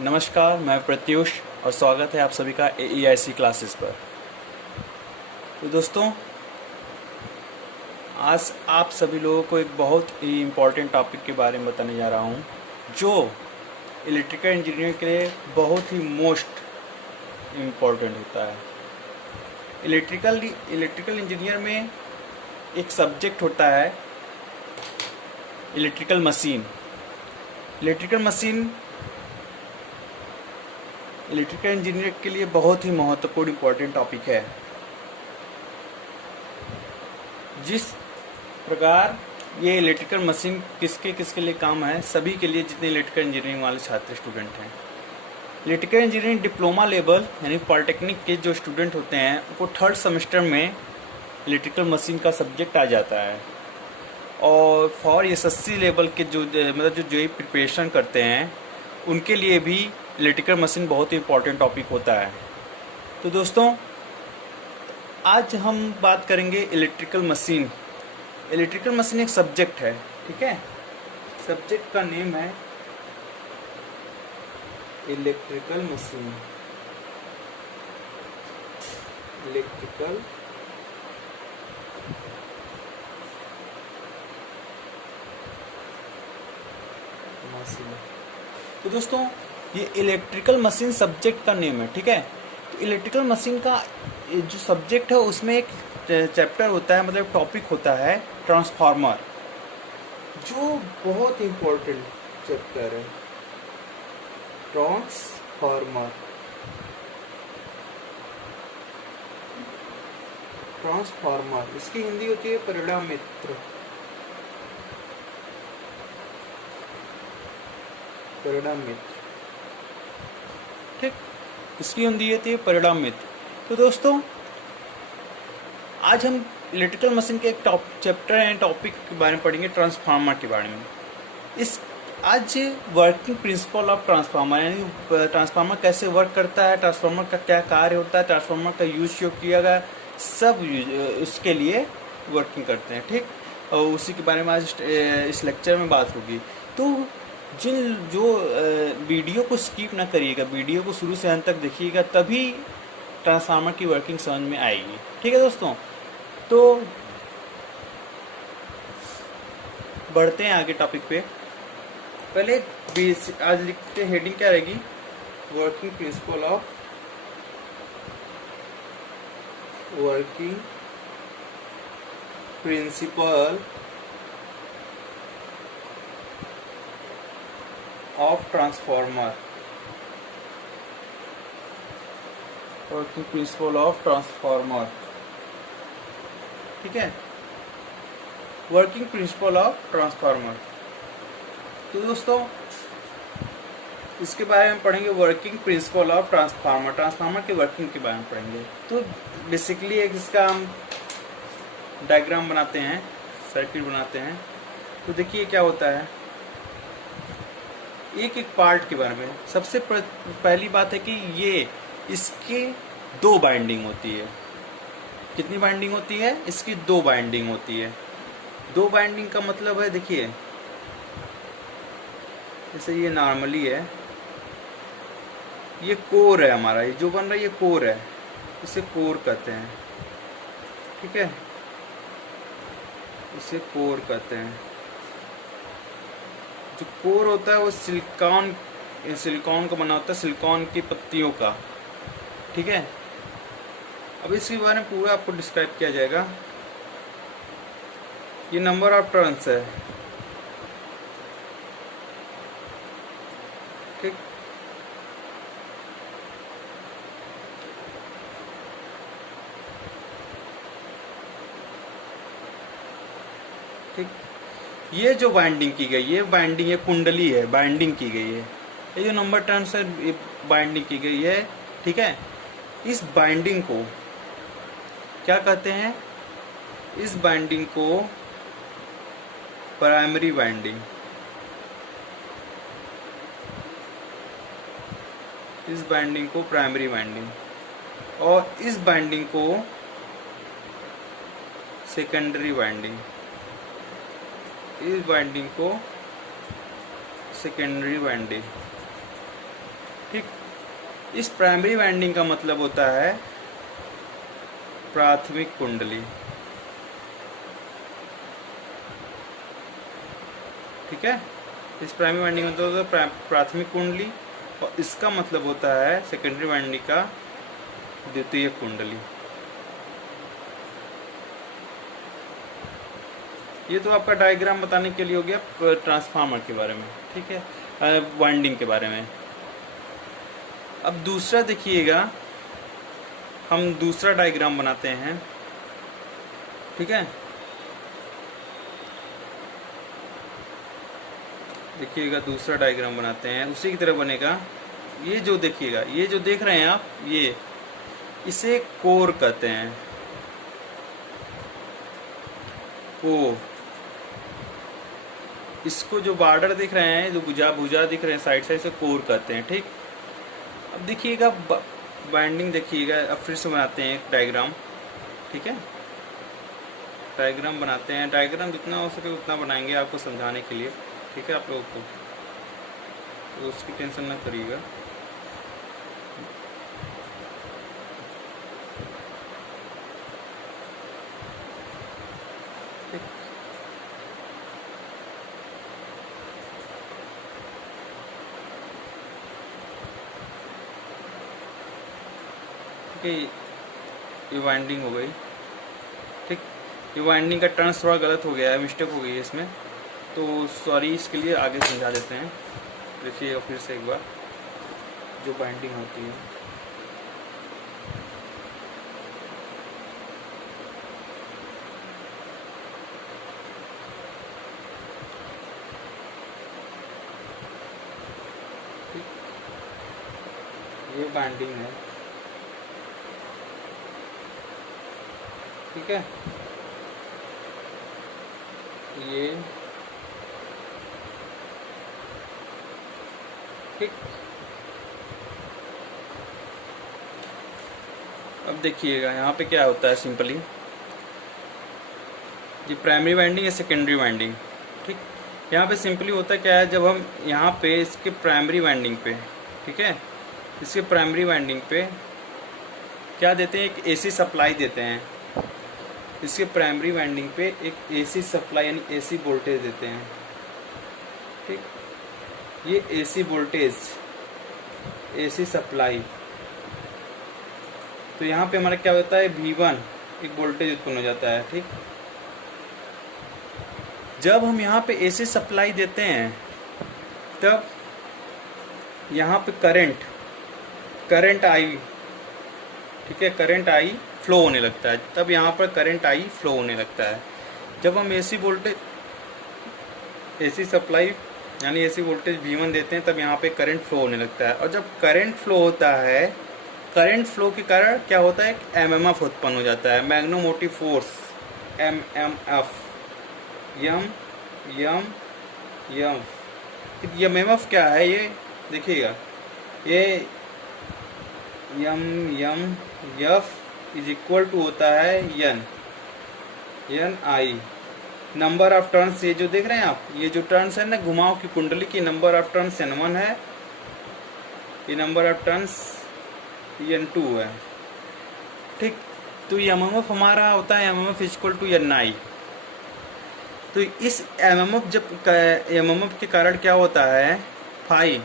नमस्कार, मैं प्रत्युष और स्वागत है आप सभी का AEIC क्लासेस पर। तो दोस्तों, आज आप सभी लोगों को एक बहुत ही इम्पोर्टेंट टॉपिक के बारे में बताने जा रहा हूँ, जो इलेक्ट्रिकल इंजीनियरिंग के लिए बहुत ही मोस्ट इम्पोर्टेंट होता है। इलेक्ट्रिकल इंजीनियर में एक सब्जेक्ट होता है इलेक्ट्रिकल मशीन। इलेक्ट्रिकल इंजीनियर के लिए बहुत ही महत्वपूर्ण इम्पोर्टेंट टॉपिक है। जिस प्रकार ये इलेक्ट्रिकल मशीन किसके लिए काम है, सभी के लिए, जितने इलेक्ट्रिकल इंजीनियरिंग वाले छात्र स्टूडेंट हैं। इलेक्ट्रिकल इंजीनियरिंग डिप्लोमा लेवल यानी पॉलिटेक्निक के जो स्टूडेंट होते हैं उनको थर्ड सेमेस्टर में इलेक्ट्रिकल मशीन का सब्जेक्ट आ जाता है। और फॉर SSC लेवल के जो जेईई प्रिपरेशन करते हैं उनके लिए भी इलेक्ट्रिकल मशीन बहुत ही इंपॉर्टेंट टॉपिक होता है। तो दोस्तों, आज हम बात करेंगे इलेक्ट्रिकल मशीन। इलेक्ट्रिकल मशीन एक सब्जेक्ट है, ठीक है। सब्जेक्ट का नेम है इलेक्ट्रिकल मशीन। Electrical machine. तो दोस्तों, ये इलेक्ट्रिकल मशीन सब्जेक्ट का नेम है, ठीक है। तो इलेक्ट्रिकल मशीन का जो सब्जेक्ट है उसमें एक चैप्टर होता है, मतलब टॉपिक होता है ट्रांसफार्मर, जो बहुत इम्पोर्टेंट चैप्टर है। ट्रांसफार्मर इसकी हिंदी होती है परिणामित्र। ठीक, इसकी हिंदी होती है परिणामित्र। तो दोस्तों, आज हम इलेक्ट्रिकल मशीन के एक टॉपिक के बारे में पढ़ेंगे, ट्रांसफार्मर के बारे में। आज वर्किंग प्रिंसिपल ऑफ ट्रांसफार्मर, यानी ट्रांसफार्मर कैसे वर्क करता है, ट्रांसफार्मर का क्या कार्य होता है, ट्रांसफार्मर का यूज क्यों किया गया, सब उसके लिए वर्किंग करते हैं, ठीक। और उसी के बारे में आज इस लेक्चर में बात होगी। तो जो वीडियो को स्किप ना करिएगा, वीडियो को शुरू से अंत तक देखिएगा, तभी ट्रांसफार्मर की वर्किंग समझ में आएगी, ठीक है दोस्तों। तो बढ़ते हैं आगे टॉपिक पे। पहले आज लिखते हेडिंग क्या रहेगी, working principle of transformer. Working principle of transformer, ठीक है। Working principle of transformer. तो दोस्तों, इसके बारे में पढ़ेंगे, working principle of transformer. Transformer के वर्किंग के बारे में पढ़ेंगे। तो बेसिकली एक इसका हम डायग्राम बनाते हैं, सर्किट बनाते हैं। तो देखिए क्या होता है, एक पार्ट के बारे में। सबसे पहली बात है कि इसके दो बाइंडिंग होती है। कितनी बाइंडिंग होती है? इसकी दो बाइंडिंग होती है। दो बाइंडिंग का मतलब है, देखिए जैसे ये नॉर्मली है, ये कोर है हमारा, ये जो बन रहा है ये कोर है, इसे कोर कहते हैं, ठीक है। इसे कोर कहते हैं। जो कोर होता है वो सिलिकॉन का बना होता है, सिलिकॉन की पत्तियों का, ठीक है। अब इसके बारे में पूरा आपको डिस्क्राइब किया जाएगा। ये नंबर ऑफ टर्न्स है, ठीक। ठीक, ये जो बाइंडिंग की गई, ये बाइंडिंग, ये कुंडली है, बाइंडिंग की गई है। ये जो नंबर टर्न्स है, ये बाइंडिंग की गई है, ठीक है। इस बाइंडिंग को क्या कहते हैं? इस बाइंडिंग को प्राइमरी बाइंडिंग, इस बाइंडिंग को प्राइमरी बाइंडिंग, और इस बाइंडिंग को सेकेंडरी बाइंडिंग, इस बाइंडिंग को सेकेंडरी बाइंडिंग, ठीक। इस प्राइमरी वाइंडिंग का मतलब होता है प्राथमिक कुंडली। ठीक है, इस प्राइमरी वाइंडिंग का मतलब होता है प्राथमिक कुंडली, और इसका मतलब होता है सेकेंडरी वाइंडिंग का द्वितीय कुंडली। ये तो आपका डायग्राम बताने के लिए हो गया ट्रांसफार्मर के बारे में, ठीक है, वाइंडिंग के बारे में। अब दूसरा देखिएगा, हम दूसरा डायग्राम बनाते हैं। ठीक है, देखिएगा दूसरा डायग्राम बनाते हैं, उसी की तरह बनेगा। ये जो देखिएगा, ये जो देख रहे हैं आप, ये इसे कोर कहते हैं, को। इसको जो बॉर्डर दिख रहे हैं, जो भुजा भुजा दिख रहे हैं साइड साइड से, कोर कहते हैं। ठीक, अब देखिएगा बाइंडिंग, देखिएगा अब फिर से बनाते हैं एक डायग्राम। ठीक है, डायग्राम बनाते हैं, डायग्राम जितना हो सके उतना बनाएंगे आपको समझाने के लिए। ठीक है, आप लोगों को तो उसकी टेंशन ना करिएगा। ठीक है, ये वाइंडिंग हो गई। ठीक, ये वाइंडिंग का टर्न्स थोड़ा गलत हो गया है, मिस्टेक हो गई है इसमें, तो सॉरी, इसके लिए आगे समझा देते हैं। देखिएगा फिर से एक बार जो बाइंडिंग होती है। ये बाइंडिंग है। ठीक है, ये ठीक। अब देखिएगा यहाँ पे क्या होता है सिंपली, ये प्राइमरी वाइंडिंग है, सेकेंडरी वाइंडिंग। ठीक, यहाँ पे सिंपली होता क्या है, जब हम यहाँ पे इसके प्राइमरी वाइंडिंग पे, ठीक है, इसके प्राइमरी वाइंडिंग पे क्या देते हैं, एक एसी सप्लाई देते हैं। इसके प्राइमरी वाइंडिंग पे एक एसी सप्लाई यानी एसी वोल्टेज देते हैं। ठीक, ये एसी वोल्टेज, एसी सप्लाई, तो यहाँ पे हमारा क्या होता है, V1 एक वोल्टेज उत्पन्न हो जाता है। ठीक, जब हम यहाँ पे एसी सप्लाई देते हैं तब यहाँ पे करंट आई, ठीक है, करंट आई फ्लो होने लगता है, तब यहाँ पर करंट आई फ्लो होने लगता है। जब हम एसी वोल्टेज, एसी सप्लाई यानी एसी वोल्टेज V1 देते हैं, तब यहाँ पे करंट फ्लो होने लगता है। और जब करंट फ्लो होता है, करंट फ्लो के कारण क्या होता है, एक MMF उत्पन्न हो जाता है, मैग्नेटोमोटिव फोर्स, MMF, MMF क्या है, ये देखिएगा, ये MMF इज इक्वल टू होता है NI, नंबर ऑफ टर्न्स। ये जो देख रहे हैं आप, ये जो टर्न्स है ना घुमाव की कुंडली की, नंबर ऑफ टर्न्स N1 है, ये नंबर ऑफ टर्न्स N2 है। ठीक, तो ये MMF हमारा होता है MMF is equal to NI। तो इस MMF के कारण क्या होता है, फाई,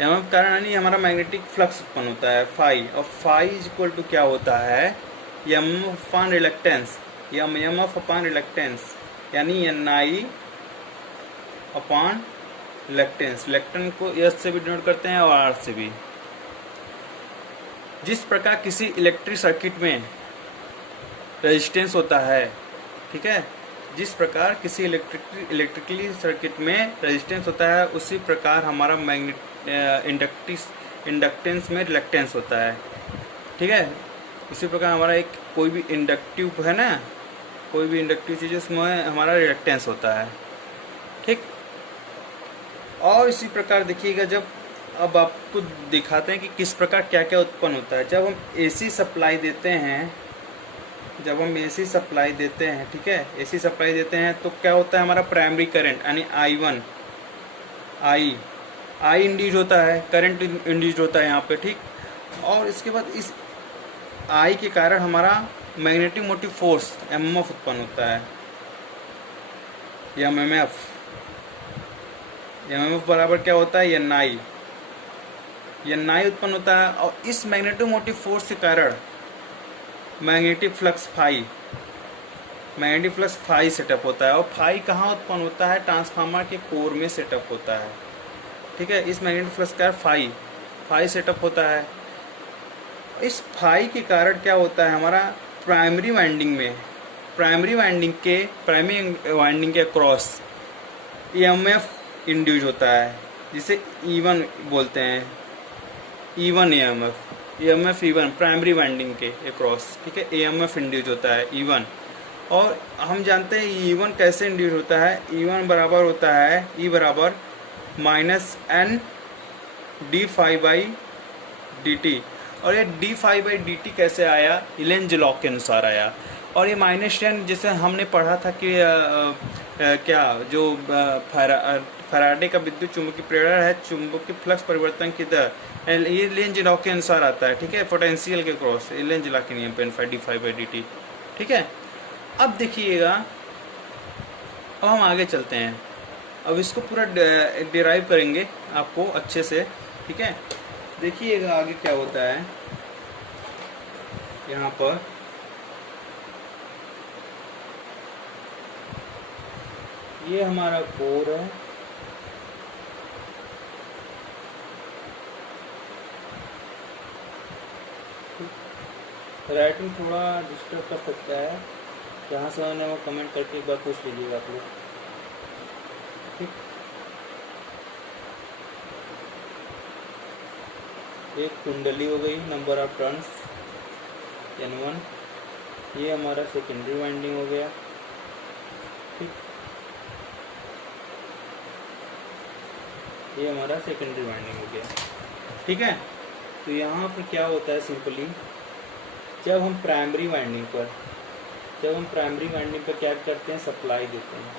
MMF कारण यानी हमारा मैग्नेटिक फ्लक्स उत्पन्न होता है फाई, और फाई इज इक्वल टू क्या होता है, MMF upon reluctance, MMF upon reluctance यानी NI अपॉन रिलक्टेंस। रिलक्टेंस को S से भी डिनोट करते हैं और R से भी। जिस प्रकार किसी इलेक्ट्रिक सर्किट में रेजिस्टेंस होता है, ठीक है, जिस प्रकार किसी इलेक्ट्रिकली सर्किट में रेजिस्टेंस होता है, उसी प्रकार हमारा इंडक्टेंस में रिलक्टेंस होता है। ठीक है, इसी प्रकार हमारा एक कोई भी इंडक्टिव है ना, कोई भी इंडक्टिव चीज़, उसमें हमारा रिलक्टेंस होता है। ठीक, और इसी प्रकार देखिएगा, जब अब आपको दिखाते हैं कि किस प्रकार क्या क्या उत्पन्न होता है। जब हम एसी सप्लाई देते हैं, ठीक है, एसी सप्लाई देते हैं तो क्या होता है, हमारा प्राइमरी करंट यानी I1 आई इंड्यूस होता है, करंट इंड्यूस होता है यहाँ पे, ठीक। और इसके बाद इस आई के कारण हमारा मैग्नेटिक मोटिव फोर्स एमएमएफ उत्पन्न होता है, एमएमएफ। एमएमएफ बराबर क्या होता है, एनआई। एनआई उत्पन्न होता है और इस मैग्नेटिक मोटिव फोर्स के कारण magnetic flux phi, magnetic flux phi setup होता है। और फाई कहाँ उत्पन्न होता है, ट्रांसफार्मर के कोर में सेटअप होता है, ठीक है। इस मैग्नेटिक फ्लक्स का फाई सेटअप होता है। इस फाई के कारण क्या होता है, हमारा प्राइमरी वाइंडिंग के अक्रॉस ईएमएफ इंड्यूस होता है, जिसे E1 बोलते हैं, E1 EMF E1 primary winding के अक्रॉस, ठीक है। ईएमएफ इंड्यूस होता है E1। और हम जानते हैं E1 कैसे इंड्यूस होता है। E1 बराबर होता है E बराबर -N d∅dt। और ये d∅dt कैसे आया, लेंज लॉ के अनुसार आया। और ये -N जैसे हमने पढ़ा था कि क्या जो फैराडे का विद्युत चुंबकीय प्रेरण है, चुंबकीय फ्लक्स परिवर्तन की दर, ये लेंज लॉ के अनुसार आता है, ठीक है। पोटेंशियल के क्रॉस लेंज लॉ के नियम पे d∅dt, ठीक है। अब देखिएगा, अब हम आगे चलते हैं। अब इसको पूरा डिराइव करेंगे आपको अच्छे से, ठीक है। देखिएगा आगे क्या होता है यहाँ पर। ये हमारा कोर है, राइटिंग थोड़ा डिस्टर्ब कर सकता है, जहाँ से मैंने वो कमेंट करके एक बार पूछ लीजिएगा आप लोग, ठीक। एक कुंडली हो गई, नंबर ऑफ टर्न्स N1। ये हमारा सेकेंडरी वाइंडिंग हो गया, ठीक। ये हमारा सेकेंडरी वाइंडिंग हो गया, ठीक है। तो यहाँ पर क्या होता है, सिंपली जब हम प्राइमरी वाइंडिंग पर क्या करते हैं, सप्लाई देते हैं।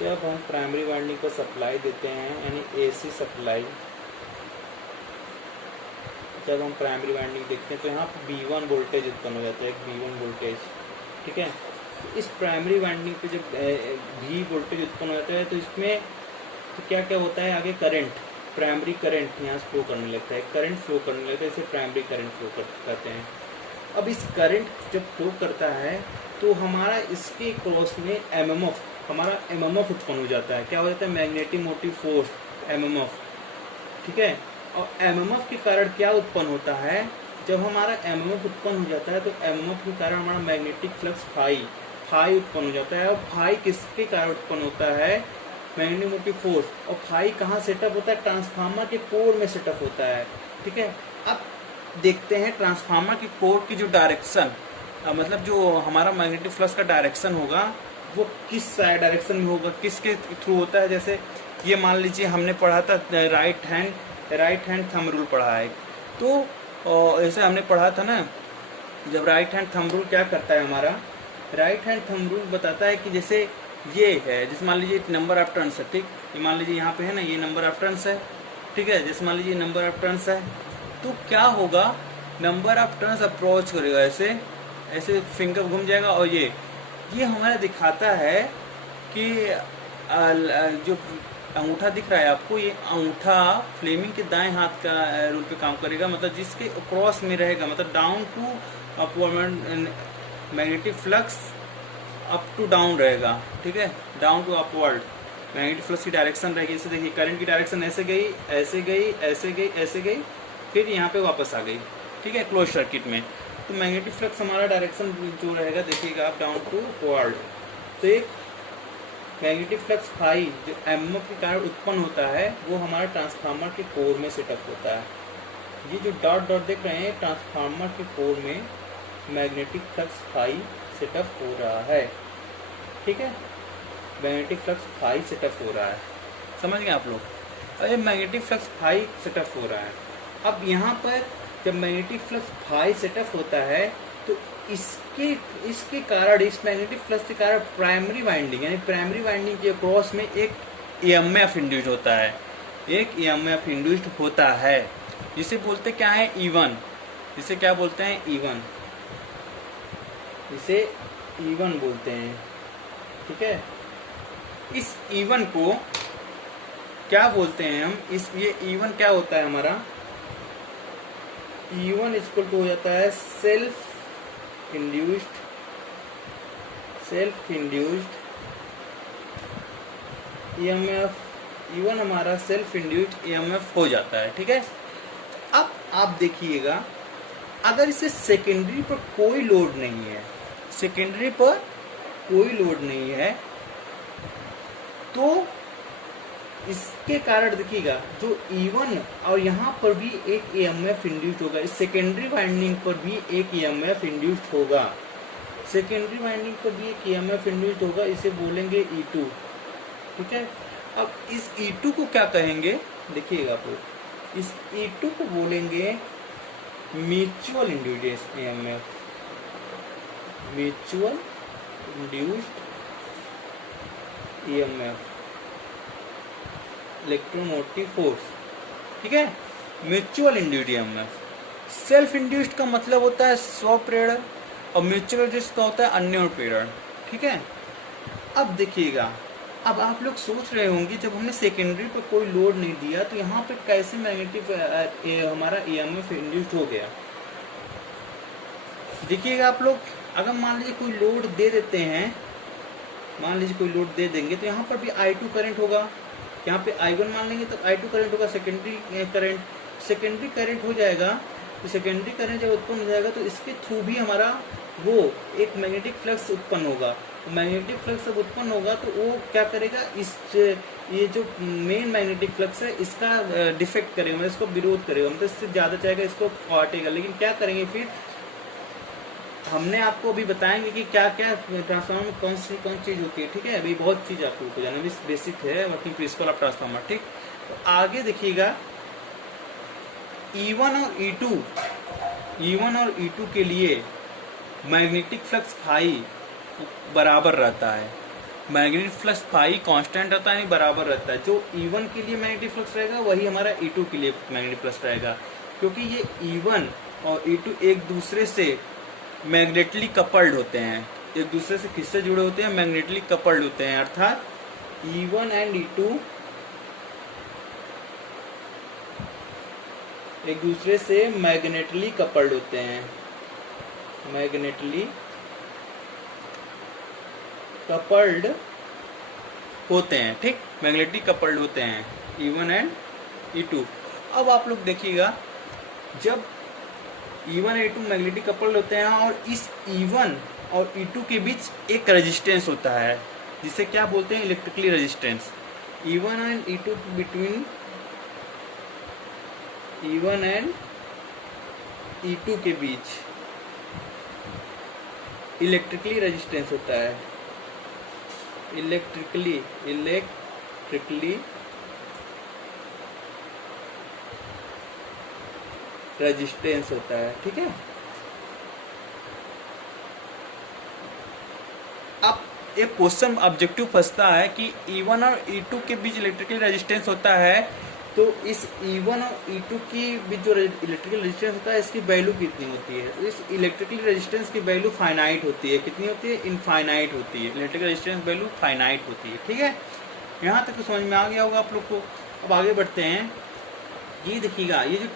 जब हम प्राइमरी वाइंडिंग पर सप्लाई देते हैं, यानी AC सप्लाई, जब हम प्राइमरी वाइंडिंग देखते हैं तो यहाँ B1 वोल्टेज उत्पन्न हो जाता है, एक B1 वोल्टेज, ठीक है। इस प्राइमरी वाइंडिंग पे जब V वोल्टेज उत्पन्न हो जाता है तो इसमें तो क्या क्या होता है, आगे करंट, प्राइमरी करंट यहाँ फ्लो करने लगता है, करंट फ्लो करने लगता है, इसे प्राइमरी करंट फ्लो करते हैं। अब इस करंट जब फ्लो करता है तो हमारा इसके क्रॉस में हमारा एमएमएफ उत्पन्न हो जाता है। क्या हो जाता है, मैग्नेटिक मोटिव फोर्स एमएमएफ, ठीक है। और एमएमएफ के कारण क्या उत्पन्न होता है, जब हमारा एमएमएफ उत्पन्न हो जाता है तो एमएमएफ के कारण हमारा मैग्नेटिक फ्लक्स फाई उत्पन्न हो जाता है। और फाई किसके कारण उत्पन्न होता है, मैग्नेटिक मोटिव फोर्स। और फाई कहाँ सेटअप होता है, ट्रांसफार्मर के कोर में सेटअप होता है, ठीक है। अब देखते हैं ट्रांसफार्मर की कोर की जो डायरेक्शन, मतलब जो हमारा मैग्नेटिक फ्लक्स का डायरेक्शन होगा वो किस डायरेक्शन में होगा, किसके थ्रू होता है। जैसे ये मान लीजिए हमने पढ़ा था राइट हैंड थंब रूल पढ़ा है, तो ऐसे हमने पढ़ा था ना, जब राइट हैंड थंब रूल क्या करता है, हमारा राइट हैंड थंब रूल बताता है कि जैसे ये है, जैसे मान लीजिए नंबर ऑफ टर्न्स है, ठीक। ये मान लीजिए यहाँ पे है ना, ये नंबर ऑफ टर्न्स है, ठीक है। जैसे मान लीजिए नंबर ऑफ टर्न्स है, तो क्या होगा, नंबर ऑफ टर्न्स अप्रोच करेगा, ऐसे फिंगर घूम जाएगा। और ये हमारा दिखाता है कि जो अंगूठा दिख रहा है आपको, ये अंगूठा फ्लेमिंग के दाएं हाथ का रूल पे काम करेगा, मतलब जिसके क्रॉस में रहेगा, मतलब down to upward magnetic flux up to down रहेगा, ठीक है। Down to upward magnetic flux की डायरेक्शन रहेगी। जैसे देखिए करंट की डायरेक्शन ऐसे गई, ऐसे गई, ऐसे गई, ऐसे गई, फिर यहाँ पे वापस आ गई, ठीक है, क्लोज सर्किट में। तो मैग्नेटिक फ्लक्स हमारा डायरेक्शन जो रहेगा, देखिएगा आप, डाउन टू अपवर्ड। तो एक मैग्नेटिक फ्लक्स फाई जो एमएमएफ के कारण उत्पन्न होता है, वो हमारे ट्रांसफार्मर के कोर में सेटअप होता है। ये जो डॉट डॉट देख रहे हैं, ट्रांसफार्मर के कोर में मैग्नेटिक फ्लक्स फाई सेटअप हो रहा है, ठीक है। मैग्नेटिक फ्लक्स फाई सेटअप हो रहा है, समझ गए आप लोग। अरे मैग्नेटिक फ्लक्स फाई सेटअप हो रहा है। अब यहाँ पर जब मैग्नेटिक फ्लक्स फाई सेटअप होता है तो इसके कारण, इस मैग्नेटिक फ्लक्स के कारण प्राइमरी वाइंडिंग, यानी प्राइमरी वाइंडिंग के क्रॉस में एक ईएमएफ इंड्यूस्ड होता है, एक ईएमएफ इंड्यूस्ड होता है, जिसे बोलते क्या है E1, जिसे क्या बोलते हैं E1, इसे E1 बोलते हैं। ठीक है, इस E1 को क्या बोलते हैं हम, इस ये E1 क्या होता है हमारा, E1 इक्वल टू हो जाता है सेल्फ इंड्यूस्ड ईएमएफ। E1 हमारा सेल्फ इंड्यूस्ड ईएमएफ हो जाता है। ठीक है, अब आप देखिएगा, अगर इसे सेकेंडरी पर कोई लोड नहीं है, सेकेंडरी पर कोई लोड नहीं है, तो इसके कारण देखिएगा जो E1 और यहाँ पर भी एक ईएमएफ इंड्यूस्ड होगा, इस सेकेंडरी वाइंडिंग पर भी एक ईएमएफ इंड्यूस्ड होगा, सेकेंडरी वाइंडिंग पर भी एक ईएमएफ इंड्यूस्ड होगा, इसे बोलेंगे E2। ठीक है, अब इस E2 को क्या कहेंगे, देखिएगा आप लोग, इस E2 को बोलेंगे mutual induced EMF, mutual induced EMF, electromotive force. ठीक है, mutual induced EMF. Self induced का मतलब होता है स्वप्रेरण और म्यूचुअल इंड्यूस्ड का होता है अन्य प्रेरण। ठीक है, अब देखिएगा, अब आप लोग सोच रहे होंगे जब हमने सेकेंडरी पर कोई लोड नहीं दिया तो यहाँ पे कैसे मैग्नेटिक हमारा ईएमएफ इंड्यूस्ड हो गया। देखिएगा आप लोग, अगर मान लीजिए कोई लोड दे देते हैं, मान लीजिए कोई लोड दे देंगे तो यहाँ पर भी I2 करंट होगा, यहाँ पे I1 मान लेंगे तो I2 करंट होगा, सेकेंडरी करंट हो जाएगा। तो सेकेंडरी करंट जब उत्पन्न हो जाएगा तो इसके थ्रू भी हमारा वो एक मैग्नेटिक फ्लक्स उत्पन्न होगा। मैग्नेटिक फ्लक्स जब उत्पन्न होगा तो वो क्या करेगा, इस ये जो मेन मैग्नेटिक फ्लक्स है इसका डिफेक्ट करेगा, मतलब इसको विरोध करेगा, मतलब इससे ज़्यादा चाहेगा, इसको काटेगा। लेकिन क्या करेंगे फिर, हमने आपको अभी बताएंगे कि क्या क्या ट्रांसफार्मर में कौन चीज़ होती है। ठीक है, अभी बहुत चीज़ आपको जाना भी बेसिक है, वर्किंग प्रिंसिपल ऑफ ट्रांसफार्मर। ठीक, तो आगे देखिएगा, E1 और E2 के लिए मैग्नेटिक फ्लक्स फाई बराबर रहता है, मैग्नेटिक फ्लक्स फाई कांस्टेंट रहता है, नहीं बराबर रहता है। जो E1 के लिए मैग्नेटिक फ्लक्स रहेगा वही हमारा E2 के लिए मैग्नेटिक फ्लक्स रहेगा, क्योंकि ये E1 और E2 एक दूसरे से मैग्नेटली कपल्ड होते हैं, एक दूसरे से किससे जुड़े होते हैं, मैग्नेटली कपल्ड होते हैं। अर्थात E1 एंड E2 एक दूसरे से मैग्नेटली कपल्ड होते हैं, मैग्नेटली कपल्ड होते हैं। ठीक, मैग्नेटली कपल्ड होते हैं E1 एंड E2। अब आप लोग देखिएगा, जब E1 और E2 मैग्नेटली कपल्ड होते हैं और इस E1 और E2 के बीच एक रेजिस्टेंस होता है, जिसे क्या बोलते हैं, electrically resistance. E1 and E2 between E1 and E2 के बीच इलेक्ट्रिकली रेजिस्टेंस होता है, इलेक्ट्रिकली रेजिस्टेंस होता है। ठीक है, अब एक क्वेश्चन ऑब्जेक्टिव फंसता है कि E1 और E2 के बीच इलेक्ट्रिकल रेजिस्टेंस होता है, तो इस E1 और E2 की बीच जो इलेक्ट्रिकल रेजिस्टेंस होता है इसकी वैल्यू कितनी होती है। तो इस इलेक्ट्रिकल रेजिस्टेंस की वैल्यू फाइनाइट होती है, कितनी होती है, इनफाइनाइट होती है, इलेक्ट्रिकल रेजिस्टेंस वैल्यू फाइनाइट होती है। ठीक है, यहाँ तक तो समझ में आ गया होगा आप लोग को। अब आगे बढ़ते हैं, ये देखिएगा, ये जो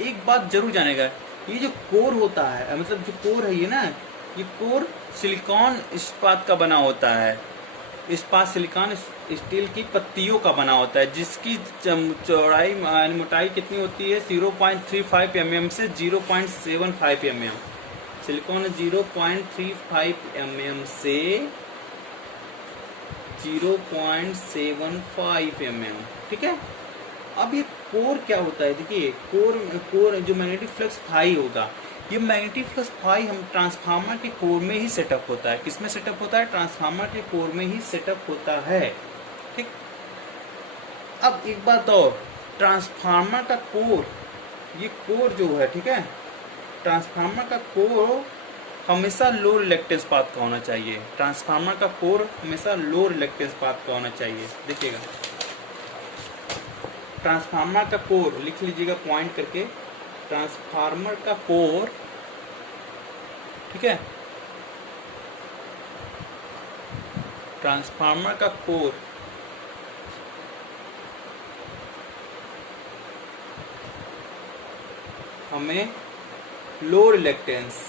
एक बात जरूर जानेगा, ये जो कोर होता है, मतलब जो कोर है ये ना, ये कोर सिलिकॉन इस्पात का बना होता है, इस्पात सिलिकॉन स्टील की पत्तियों का बना होता है, जिसकी चौड़ाई मोटाई कितनी होती है, 0.35 mm से 0.75 mm। सिलिकॉन 0.35 mm से 0.75 mm। ठीक है, अब ये कोर क्या होता है, देखिए कोर जो मैग्नेटिक फ्लक्स फाई होगा, ये मैग्नेटिक फ्लक्स फाई हम ट्रांसफार्मर के कोर में ही सेटअप होता है। किसमें सेटअप होता है, ट्रांसफार्मर के कोर में ही सेटअप होता है। ठीक, अब एक बात और, ट्रांसफार्मर का कोर, ये कोर जो है, ठीक है, ट्रांसफार्मर का कोर हमेशा लो रिलेक्टेंस पाथ का होना चाहिए। ट्रांसफार्मर का कोर हमेशा लो रिलेक्टेंस पाथ का होना चाहिए। देखिएगा, ट्रांसफार्मर का कोर लिख लीजिएगा पॉइंट करके, ट्रांसफार्मर का कोर, ठीक है, ट्रांसफार्मर का कोर हमें लो रिलेक्टेंस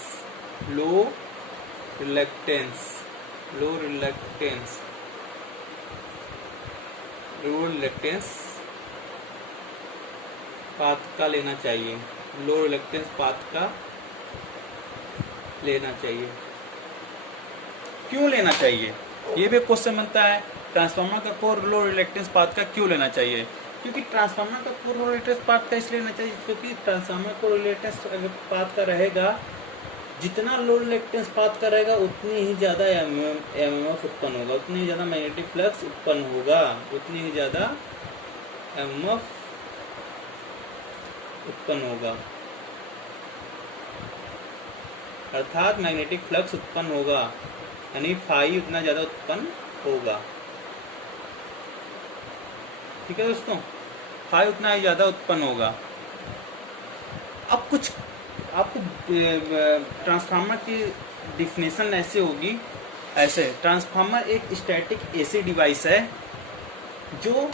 पाथ का लेना चाहिए, लो रिलेक्टेंस पाथ का लेना चाहिए। क्यों लेना चाहिए, ये भी क्वेश्चन बनता है। ट्रांसफार्मर का कोर लो रिलेक्टेंस पाथ का क्यों लेना चाहिए? क्योंकि ट्रांसफार्मर का कोर लो रिलेक्टेंस पाथ का इसलिए लेना चाहिए क्योंकि ट्रांसफार्मर को रिलेक्टेंस पाथ का रहेगा, जितना लो रिलेक्टेंस पाथ का रहेगा उतनी ही ज़्यादा एमएमएफ उत्पन्न होगा, उतनी ही ज़्यादा मैग्नेटिक फ्लक्स उत्पन्न होगा, उतनी ही ज़्यादा एमएमएफ उत्पन्न होगा, अर्थात मैग्नेटिक फ्लक्स उत्पन्न होगा, यानी फाई उतना ज़्यादा उत्पन्न होगा। ठीक है दोस्तों, फाई उतना ही ज़्यादा उत्पन्न होगा। अब कुछ आपको ट्रांसफार्मर की डिफिनेशन ऐसे होगी, ऐसे ट्रांसफार्मर एक स्टैटिक एसी डिवाइस है जो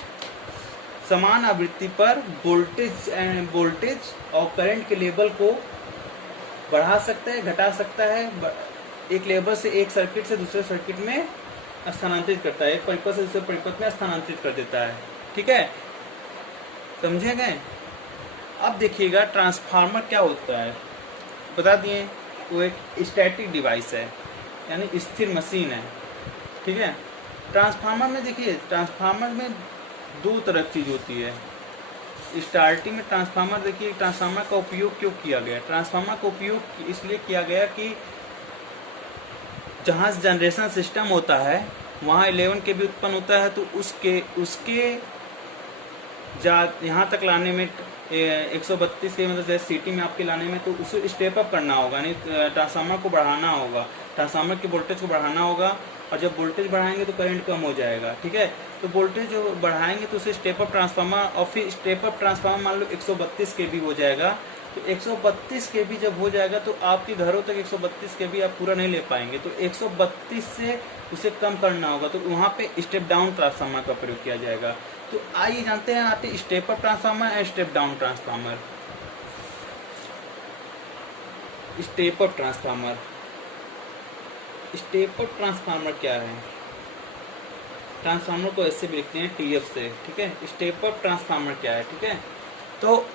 समान आवृत्ति पर वोल्टेज और करंट के लेवल को बढ़ा सकता है, घटा सकता है, एक लेवल से एक सर्किट से दूसरे सर्किट में स्थानांतरित करता है, एक परिपथ से दूसरे परिपथ में स्थानांतरित कर देता है। ठीक है, समझे गए? अब देखिएगा ट्रांसफार्मर क्या होता है, बता दिए, वो एक स्टैटिक डिवाइस है, यानी स्थिर मशीन है। ठीक है, ट्रांसफार्मर में देखिए, ट्रांसफार्मर में दो तरह की चीज होती है। स्टार्टिंग में ट्रांसफार्मर, देखिए ट्रांसफार्मर का उपयोग क्यों किया गया? ट्रांसफार्मर का उपयोग इसलिए किया गया कि जहाँ जनरेशन सिस्टम होता है वहाँ 11 के भी उत्पन्न होता है, तो उसके यहाँ तक लाने में 132 के मतलब जैसे सिटी में आपके लाने में, तो उसे स्टेप अप करना होगा, नहीं ट्रांसफार्मर को बढ़ाना होगा, ट्रांसफार्मर के वोल्टेज को बढ़ाना होगा, और जब वोल्टेज बढ़ाएंगे तो करंट कम हो जाएगा। ठीक है, तो वोल्टेज जो बढ़ाएंगे तो उसे स्टेप अप ट्रांसफार्मर, और फिर स्टेप अप ट्रांसफार्मर मान लो 132 के भी हो जाएगा, तो 132 के भी जब हो जाएगा तो आपके घरों तक 132 के भी आप पूरा नहीं ले पाएंगे, तो 132 से उसे कम करना होगा, तो वहाँ पे स्टेप डाउन ट्रांसफार्मर का प्रयोग किया जाएगा। तो आइए जानते हैं आते step up transformer and step down transformer. Step up transformer, step up transformer क्या है? ट्रांसफार्मर को ऐसे भी लिखते हैं टीएफ से। ठीक है, स्टेप अप ट्रांसफार्मर क्या है? ठीक है, तो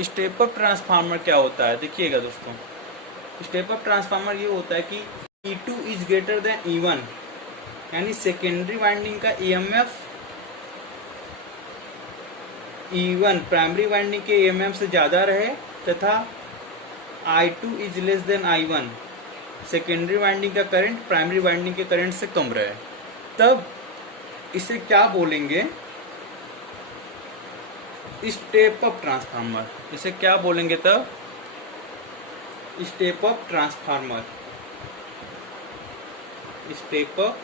स्टेप अप ट्रांसफार्मर क्या होता है, देखिएगा दोस्तों, स्टेप अप ट्रांसफार्मर ये होता है कि E2 is greater than E1, यानी सेकेंडरी वाइंडिंग का EMF E1 प्राइमरी वाइंडिंग के EMF से ज़्यादा रहे, तथा I2 is less than I1, secondary winding का करंट प्राइमरी वाइंडिंग के करंट से कम रहे, तब इसे क्या बोलेंगे? Step up transformer. इसे क्या बोलेंगे तब? Step up transformer, step up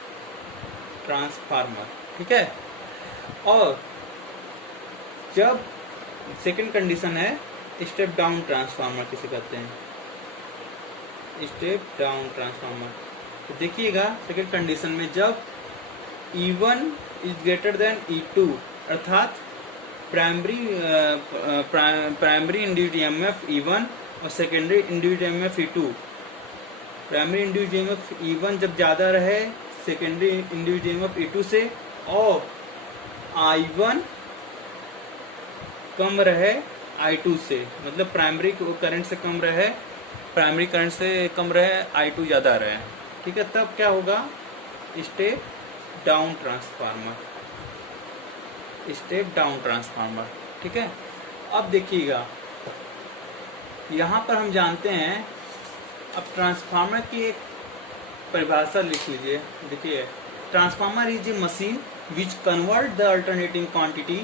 transformer. ठीक है, और जब सेकंड कंडीशन है स्टेप डाउन ट्रांसफार्मर किसे कहते हैं? Step down transformer. तो देखिएगा सेकंड कंडीशन में जब E1 is greater than E2, अर्थात प्राइमरी इंड्यूस्ड EMF E1 और secondary induced EMF E2, primary induced EMF E1 जब ज़्यादा रहे सेकेंडरी इंड्यूस्ड EMF E2 से, और I1 कम रहे I2 से, मतलब प्राइमरी करंट से कम रहे, प्राइमरी करंट से कम रहे, I2 ज़्यादा रहे। ठीक है, तब क्या होगा? Step down transformer, step down transformer. ठीक है, अब देखिएगा यहाँ पर हम जानते हैं, अब ट्रांसफार्मर की एक परिभाषा लिख लीजिए। देखिए, transformer is a machine which convert the alternating quantity,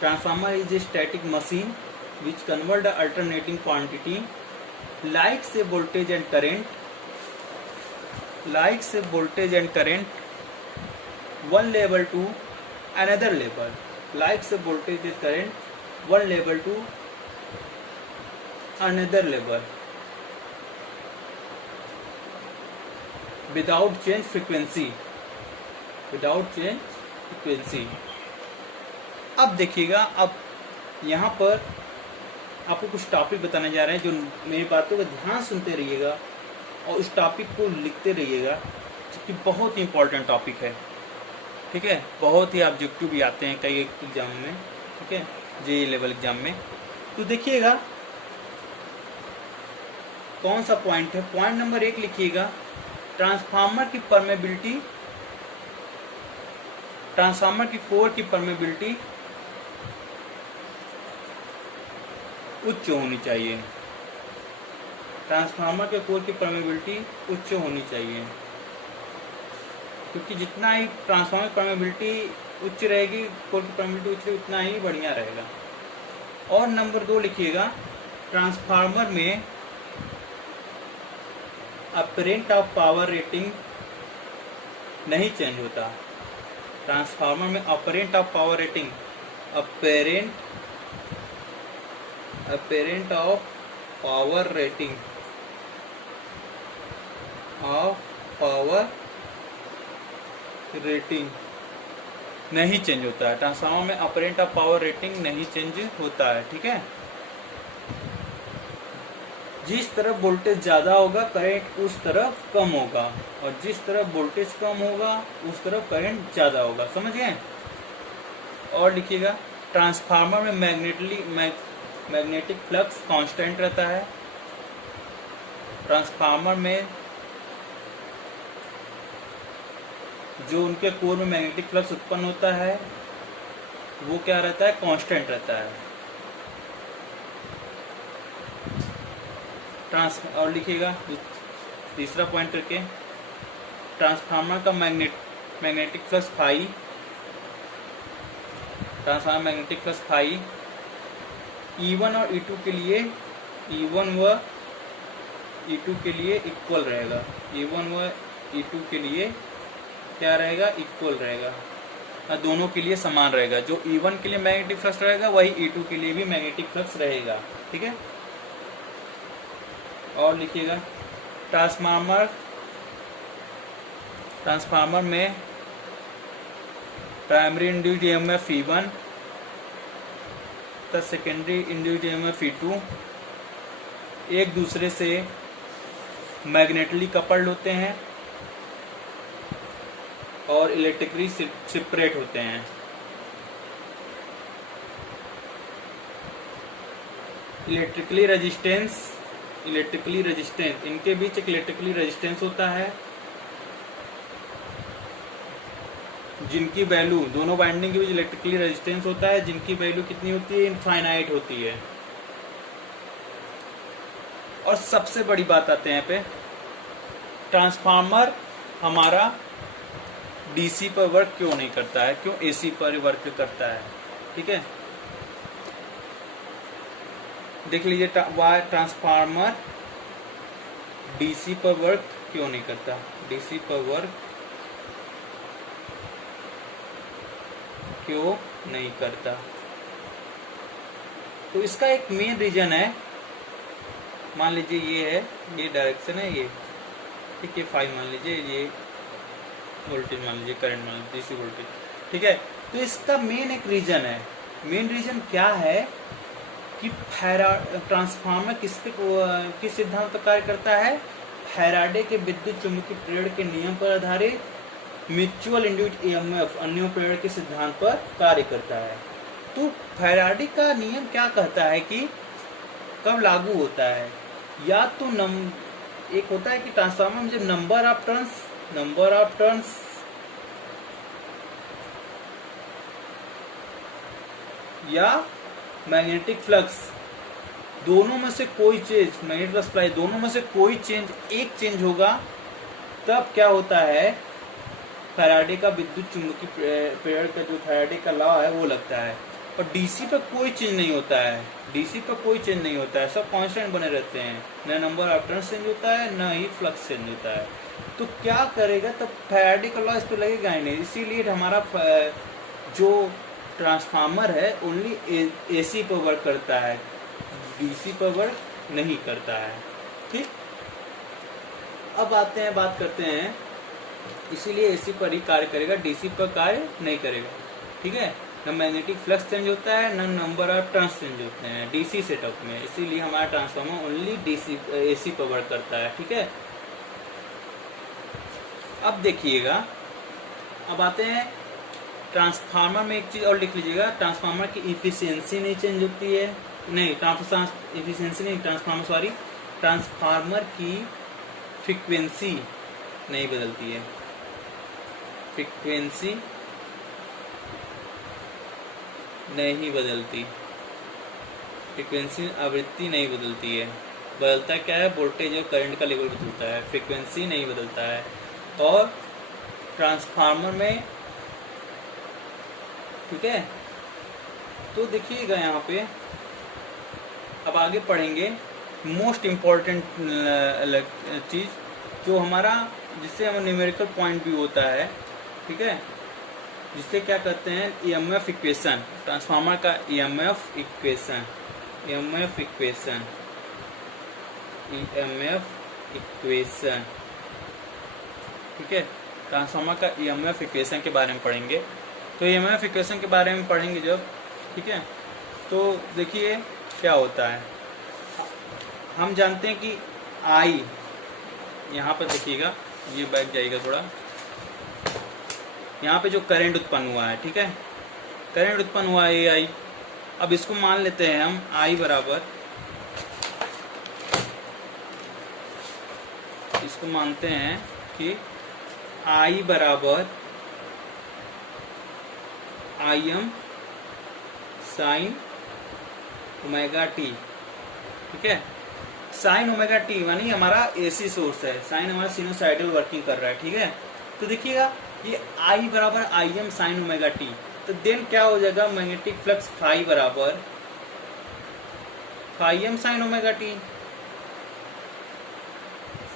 transformer is a static machine which convert the alternating quantity like say voltage and current, like say voltage and current one level to another level, like say voltage and current one level to another level without change frequency, without change frequency. अब देखिएगा, अब यहाँ पर आपको कुछ topic बताने जा रहे हैं, जो मेरी बातों का ध्यान सुनते रहिएगा और उस टॉपिक को लिखते रहिएगा, क्योंकि बहुत ही इंपॉर्टेंट टॉपिक है, ठीक है। बहुत ही ऑब्जेक्टिव भी आते हैं कई एग्जाम में, ठीक है, जेईई लेवल एग्जाम में। तो देखिएगा कौन सा पॉइंट है। पॉइंट नंबर 1 लिखिएगा, ट्रांसफार्मर की परमेबिलिटी, ट्रांसफार्मर की कोर की परमेबिलिटी उच्च होनी चाहिए, ट्रांसफार्मर के कोर की परमेबिलिटी उच्च होनी चाहिए, क्योंकि जितना ही ट्रांसफार्मर की परमेबिलिटी उच्च रहेगी, कोर की परमेबिलिटी उच्च रहेगी, उतना ही बढ़िया रहेगा। और नंबर 2 लिखिएगा, ट्रांसफार्मर में अपरेंट ऑफ पावर रेटिंग नहीं चेंज होता, ट्रांसफार्मर में apparent of power rating, apparent of power rating नहीं चेंज होता है। ट्रांसफार्मर में अपरेंट ऑफ पावर रेटिंग नहीं चेंज होता है, ठीक है। जिस तरफ वोल्टेज ज्यादा होगा करंट उस तरफ कम होगा, और जिस तरफ वोल्टेज कम होगा उस तरफ करंट ज्यादा होगा, समझ गए। और लिखिएगा, ट्रांसफार्मर में मैग्नेटिक फ्लक्स कांस्टेंट रहता है, ट्रांसफार्मर में जो उनके कोर में मैग्नेटिक फ्लक्स उत्पन्न होता है वो क्या रहता है, कांस्टेंट रहता है। और लिखिएगा तीसरा पॉइंट करके, ट्रांसफार्मर का magnetic flux phi, transformer magnetic flux phi E1 और E2 के लिए, E1 व E2 के लिए इक्वल रहेगा, E1 व E2 के लिए क्या रहेगा, इक्वल रहेगा, दोनों के लिए समान रहेगा। जो E1 के लिए मैग्नेटिक फ्लक्स रहेगा वही E2 के लिए भी मैग्नेटिक फ्लक्स रहेगा, ठीक है। और लिखिएगा, ट्रांसफार्मर में प्राइमरी इंड्यूस्ड ईएमएफ E1 तथा सेकेंडरी इंड्यूस्ड ईएमएफ E2 एक दूसरे से मैग्नेटिकली कपल्ड होते हैं और इलेक्ट्रिकली सेपरेट होते हैं। इलेक्ट्रिकली रेजिस्टेंस, इनके बीच एक इलेक्ट्रिकली रेजिस्टेंस होता है, जिनकी वैल्यू, दोनों वाइंडिंग के बीच इलेक्ट्रिकली रेजिस्टेंस होता है, जिनकी वैल्यू कितनी होती है, इनफाइनाइट होती है। और सबसे बड़ी बात आते हैं यहाँ पे, ट्रांसफार्मर हमारा डीसी पर वर्क क्यों नहीं करता है, क्यों एसी पर वर्क करता है, ठीक है। देख लीजिए, वाई ट्रांसफार्मर डीसी पर वर्क क्यों नहीं करता, डीसी पर वर्क क्यों नहीं करता। तो इसका एक मेन रीजन है, मान लीजिए ये है, ये डायरेक्शन है, ये ठीक है, 5 मान लीजिए, ये वोल्टेज मान लीजिए, करंट मान लीजिए, डीसी वोल्टेज, ठीक है। तो इसका मेन एक रीजन है, मेन रीजन क्या है कि ट्रांसफार्मर किस सिद्धांत पर कार्य करता है, फैराडे के विद्युत चुंबकीय प्रेरण के नियम पर आधारित म्यूचुअल इंड्यूस्ड ईएमएफ अन्य प्रेरण के सिद्धांत पर कार्य करता है। तो फैराडे का नियम क्या कहता है कि कब लागू होता है, या तो एक होता है कि ट्रांसफार्मर में जब नंबर ऑफ टर्न्स या मैग्नेटिक फ्लक्स, दोनों में से कोई चेंज, मैग्नेटिक फ्लक्स सप्लाई, दोनों में से कोई चेंज, एक चेंज होगा, तब क्या होता है, फैराडे का विद्युत चुंबकीय प्रेरण का जो फैराडे का लॉ है वो लगता है। और डीसी पर कोई चेंज नहीं होता है, डीसी पर कोई चेंज नहीं होता है, सब कांस्टेंट बने रहते हैं, न नंबर ऑफ टर्न्स चेंज होता है न ही फ्लक्स चेंज होता है। तो क्या करेगा, तब फैराडे का लॉ इस पर लगेगा ही नहीं, इसीलिए हमारा जो ट्रांसफार्मर है ओनली एसी पर वर्क करता है, डीसी पर वर्क नहीं करता है। ठीक, अब बात करते हैं, इसीलिए एसी पर ही कार्य करेगा, डीसी पर कार्य नहीं करेगा। ठीक है, न मैग्नेटिक फ्लक्स चेंज होता है न नंबर ऑफ टर्न्स चेंज होते हैं डीसी सेटअप में, इसीलिए हमारा ट्रांसफार्मर ओनली डीसी एसी पर वर्क करता है। ठीक है, अब देखिएगा, अब आते हैं ट्रांसफार्मर में। एक चीज और लिख लीजिएगा, ट्रांसफार्मर की इफिशियंसी नहीं चेंज होती है, नहीं इफिशियंसी नहीं, ट्रांसफार्मर की फ्रीक्वेंसी नहीं बदलती है, फ्रीक्वेंसी नहीं बदलती, फ्रीक्वेंसी आवृत्ति नहीं बदलती है, बदलता क्या है, वोल्टेज और करंट का लेवल बदलता है, फ्रीक्वेंसी नहीं बदलता है। और ट्रांसफार्मर में, ठीक है, तो देखिएगा यहाँ पे, अब आगे पढ़ेंगे मोस्ट इम्पॉर्टेंट चीज जो हमारा, जिससे हमारा न्यूमेरिकल पॉइंट भी होता है। ठीक है, जिससे क्या कहते हैं, ईएमएफ इक्वेशन, ट्रांसफार्मर का EMF equation, EMF equation, EMF equation. ठीक है, ट्रांसफार्मर का ईएमएफ इक्वेशन के बारे में पढ़ेंगे। तो ईएमएफ इक्वेशन के बारे में पढ़ेंगे जब, ठीक है, तो देखिए क्या होता है। हम जानते हैं कि आई, यहाँ पर देखिएगा, ये बैक जाइएगा थोड़ा, यहाँ पे जो करंट उत्पन्न हुआ है, ठीक है, करंट उत्पन्न हुआ है आई। अब इसको मान लेते हैं हम आई बराबर, इसको मानते हैं कि आई बराबर I M sine omega T. ठीक है, साइन ओमेगा टी मानी हमारा एसी सोर्स है, साइन हमारा सिनोसाइडल वर्किंग कर रहा है। ठीक है, तो देखिएगा ये आई बराबर I M sine omega T, तो देन क्या हो जाएगा, मैग्नेटिक फ्लक्स फाई बराबर phi M sine omega T.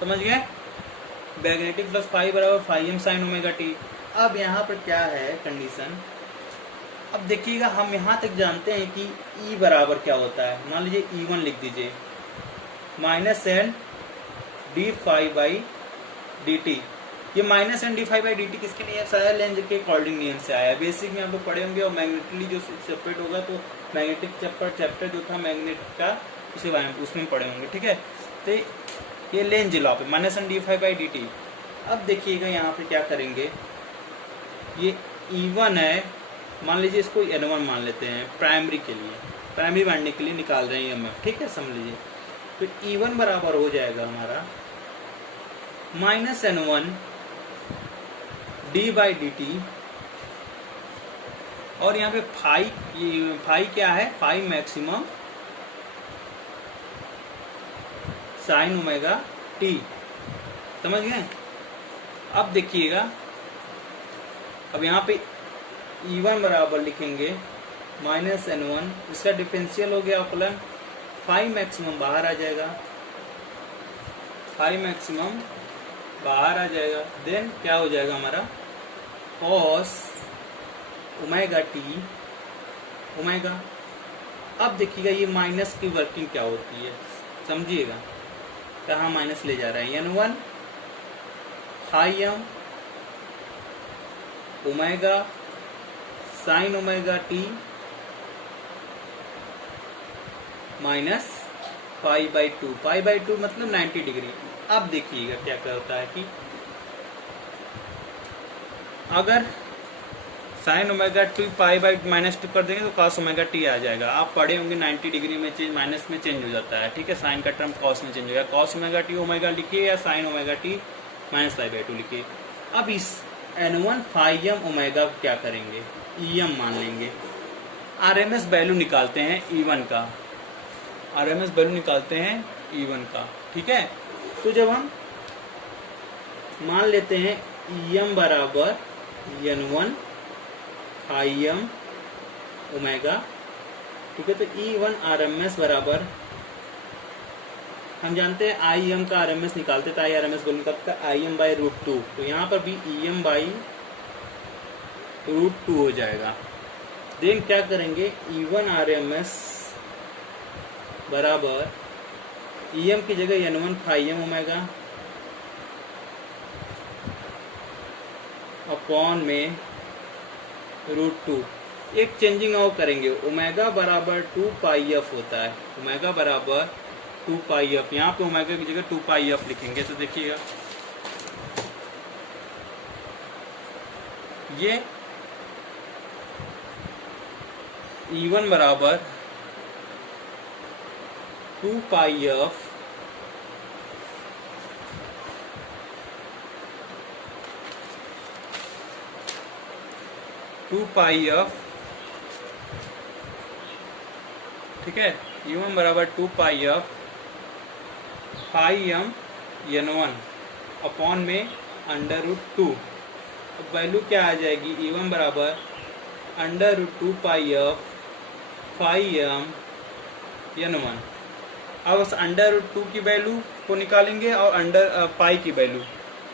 समझ गए, मैग्नेटिक फ्लक्स फाई बराबर phi M sine omega T. अब यहाँ पर क्या है कंडीशन, अब देखिएगा, हम यहाँ तक जानते हैं कि E बराबर क्या होता है, मान लीजिए E1 लिख दीजिए, minus N D phi by D T. ये minus N D phi by D T किसके लिए है, लेंज के कॉर्डिंग नियम से आया है। बेसिक में आप लोग पढ़े होंगे, और मैग्नेटिकली जो सेपरेट होगा, तो मैग्नेटिक चैप्टर जो था मैग्नेट का, उसे उसमें पढ़े होंगे। ठीक है, तो ये लेंज लॉ पे minus N D phi by D T. अब देखिएगा यहाँ पे क्या करेंगे, ये E1 है, मान लीजिए इसको N1 मान लेते हैं, प्राइमरी के लिए, प्राइमरी मानने के लिए निकाल रहे हैं हम। ठीक है, समझ लीजिए, तो E1 बराबर हो जाएगा हमारा minus N1 D by D T, और यहाँ पे फाई क्या है, phi maximum sine omega T. समझ गए, अब देखिएगा, अब यहाँ पे E1 बराबर लिखेंगे माइनस N1, इसका डिफरेंशियल हो गया अवकलन, फाई मैक्सिमम बाहर आ जाएगा, फाई मैक्सिमम बाहर आ जाएगा, देन क्या हो जाएगा हमारा कॉस ओमेगा टी ओमेगा। अब देखिएगा ये माइनस की वर्किंग क्या होती है, समझिएगा, कहाँ माइनस ले जा रहा है, N1 phi M omega sine omega T minus pi by two, pi by two मतलब 90 डिग्री। अब देखिएगा क्या होता है कि अगर sign omega T pi by minus two कर देंगे तो कॉस ओमेगा टी आ जाएगा। आप पढ़े होंगे 90 डिग्री में चेंज, माइनस में चेंज हो जाता है। ठीक है, साइन का टर्म कॉस में चेंज हो गया, कॉस ओमेगा टी ओमेगा लिखिए, या sign omega T minus pi by to लिखिए। अब इस N1 फाई एम ओमेगा क्या करेंगे, EM मान लेंगे, RMS वैल्यू निकालते हैं E1 का, RMS वैल्यू निकालते हैं E1 का। ठीक है, तो जब हम मान लेते हैं EM बराबर N1 फाई एम ओमेगा, ठीक है। तो E1 RMS बराबर, हम जानते हैं IM का RMS निकालते थे, IRMS बोलने का IM बाई रूट 2, तो यहाँ पर भी EM बाई रूट 2 हो जाएगा। देन क्या करेंगे, E1 RMS बराबर EM की जगह N1 phi M omega upon में रूट 2। एक चेंजिंग और करेंगे, ओमेगा बराबर 2 पाई एफ होता है, ओमेगा बराबर 2 पाई एफ, यहाँ पे ओमेगा की जगह 2 पाई एफ लिखेंगे। तो देखिएगा ये E1 बराबर 2 पाई एफ ठीक है। E1 बराबर 2 pi F phi M N1 upon में अंडर रूट 2। अब वैल्यू क्या आ जाएगी, E1 बराबर under root 2 pi F phi M N1। अब उस अंडर रूट 2 की वैल्यू को निकालेंगे और अंडर पाई की वैल्यू,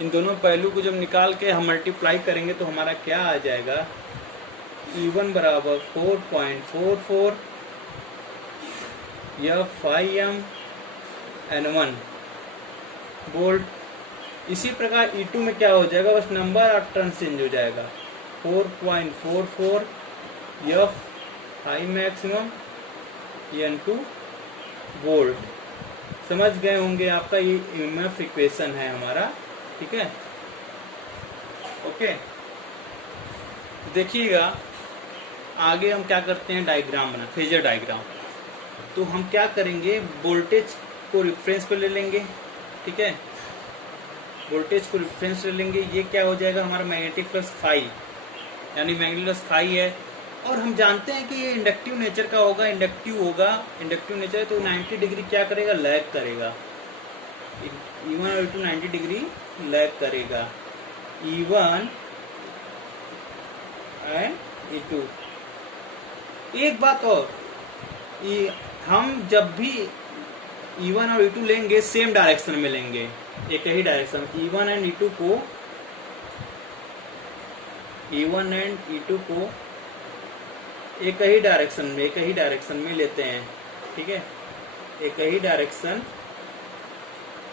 इन दोनों वैल्यू को जब निकाल के हम मल्टीप्लाई करेंगे तो हमारा क्या आ जाएगा, E1 बराबर 4.44 या फाई एम N1 वोल्ट। इसी प्रकार E2 में क्या हो जाएगा, बस नंबर ऑफ टर्न चेंज हो जाएगा, 4.44 F high maximum N2 volt. समझ गए होंगे, आपका ये EMF इक्वेशन है हमारा, ठीक है। ओके, देखिएगा आगे हम क्या करते हैं, डायग्राम बना, फेजर डायग्राम। तो हम क्या करेंगे, वोल्टेज को रिफरेंस पे ले लेंगे, ठीक है, वोल्टेज को रिफरेंस ले लेंगे। ये क्या हो जाएगा, हमारा मैग्नेटिक फ्लक्स फाई, यानी मैग्नेटिक फ्लक्स फाई है। और हम जानते हैं कि ये इंडक्टिव नेचर का होगा, इंडक्टिव नेचर है, तो 90 डिग्री क्या करेगा, लैग करेगा। E1 और E2 90 डिग्री लैग करेगा, E1 एंड E2। एक बात और, हम जब भी E1 और E2 लेंगे सेम डायरेक्शन में लेंगे, एक ही डायरेक्शन। E1 एंड E2 को एक ही डायरेक्शन में लेते हैं, ठीक है, एक ही डायरेक्शन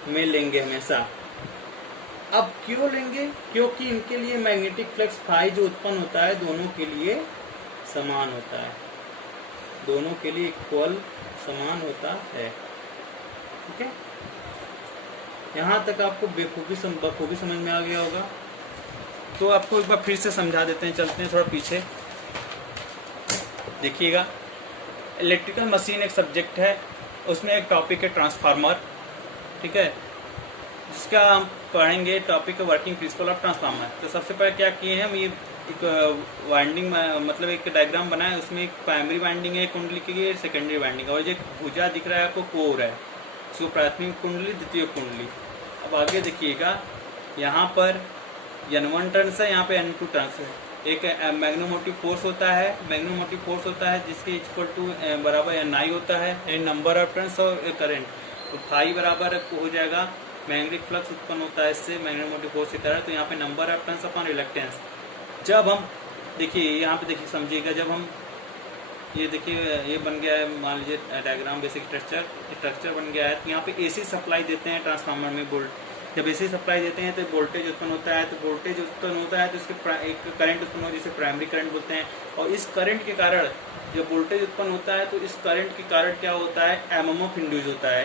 में लेंगे हमेशा। अब क्यों लेंगे, क्योंकि इनके लिए मैग्नेटिक फ्लक्स फाई जो उत्पन्न होता है दोनों के लिए समान होता है, दोनों के लिए इक्वल समान होता है, ठीक है। यहाँ तक आपको बखूबी समझ में आ गया होगा। तो आपको एक बार फिर से समझा देते हैं, चलते हैं थोड़ा पीछे। देखिएगा, इलेक्ट्रिकल मशीन एक सब्जेक्ट है, उसमें एक टॉपिक है ट्रांसफार्मर, ठीक है, जिसका हम पढ़ेंगे टॉपिक है वर्किंग प्रिंसिपल ऑफ ट्रांसफार्मर। तो सबसे पहले क्या किए हैं हम, ये एक वाइंडिंग मतलब एक डायग्राम बनाए, उसमें एक प्राइमरी वाइंडिंग है कुंडली की, सेकेंडरी वाइंडिंग, और जो भुजा दिख रहा है आपको कोर है, इसको प्राथमिक कुंडली, द्वितीय कुंडली। अब आगे देखिएगा, यहाँ पर N1 टर्न्स है, यहाँ पे N2 टर्न्स है। एक मैग्नेटोमोटिव फोर्स होता है, जिसके इक्वल टू बराबर Ni होता है, नंबर ऑफ टर्न्स और करंट। तो फाई बराबर हो जाएगा, मैग्नेटिक फ्लक्स उत्पन्न होता है इससे मैग्नेटोमोटिव फोर्स की तरह। तो यहाँ पे number of turns upon reluctance. जब हम देखिए, यहाँ पे देखिए, समझिएगा, जब हम ये देखिए, ये बन गया है, मान लीजिए डायग्राम बेसिक स्ट्रक्चर बन गया है। तो यहाँ पे AC सप्लाई देते हैं ट्रांसफार्मर में, वोल्ट जब AC सप्लाई देते हैं तो वोल्टेज उत्पन्न होता है, तो इसके एक करंट उत्पन्न होता है जिसे प्राइमरी करंट बोलते हैं। और इस करंट के कारण जब वोल्टेज उत्पन्न होता है तो इस करंट के कारण क्या होता है, MMF इंड्यूस होता है,